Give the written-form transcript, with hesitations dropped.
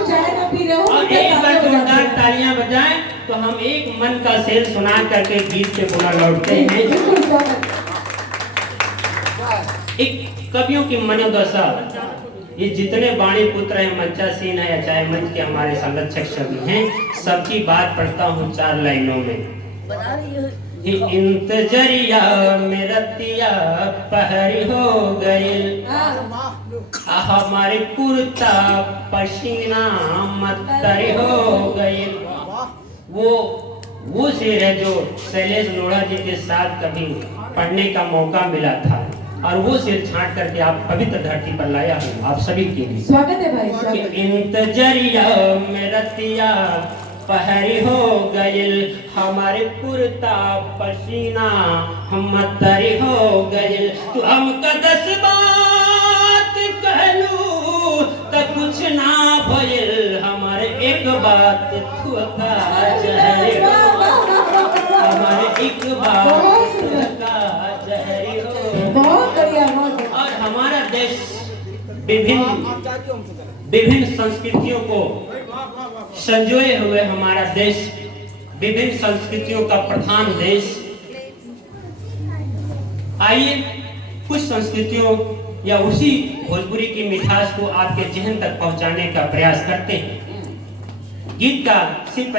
सिर्फ चाय ना पी रहे हो, और एक बार जोरदार तालियां बजाएं तो हम एक मन का शेर सुना करके गीत पे पुनः लौटते हैं। बिल्कुल स्वागत। एक कवियों की मनोदशा, ये जितने बाणी पुत्र हैं, मंचासीन है या चाहे मंच के हमारे संरक्षक सभी हैं, सबकी बात पढ़ता हूँ 4 लाइनों में। इंतजरिया में रतिया पहरी हो गई, हमारे कुर्ता पसीना मत्तरी हो गई। वो शेर है जो शैलेश लोढ़ा जी के साथ कभी पढ़ने का मौका मिला था, और वो शेर छांट करके आप पवित्र धरती पर लाया हूँ आप सभी के लिए। स्वागत है भाई, स्वागत। इंतजरिया में रतिया पहरी हो गइल, हमारे कुर्ता पसीना हम तरी हो गइल। तू हमका 10 बात कहलू त कुछ ना भइल, हमारे एक बात थुका जहर हो, हमारे एक बात थुका जहर हो। बहुत बढ़िया, बहुत। और हमारा देश विभिन्न संस्कृतियों को संजोए हुए, हमारा देश विभिन्न संस्कृतियों का प्रधान देश। आइए कुछ संस्कृतियों या उसी भोजपुरी की मिठास को आपके जहन तक पहुंचाने का प्रयास करते हैं। गीत का सिर्फ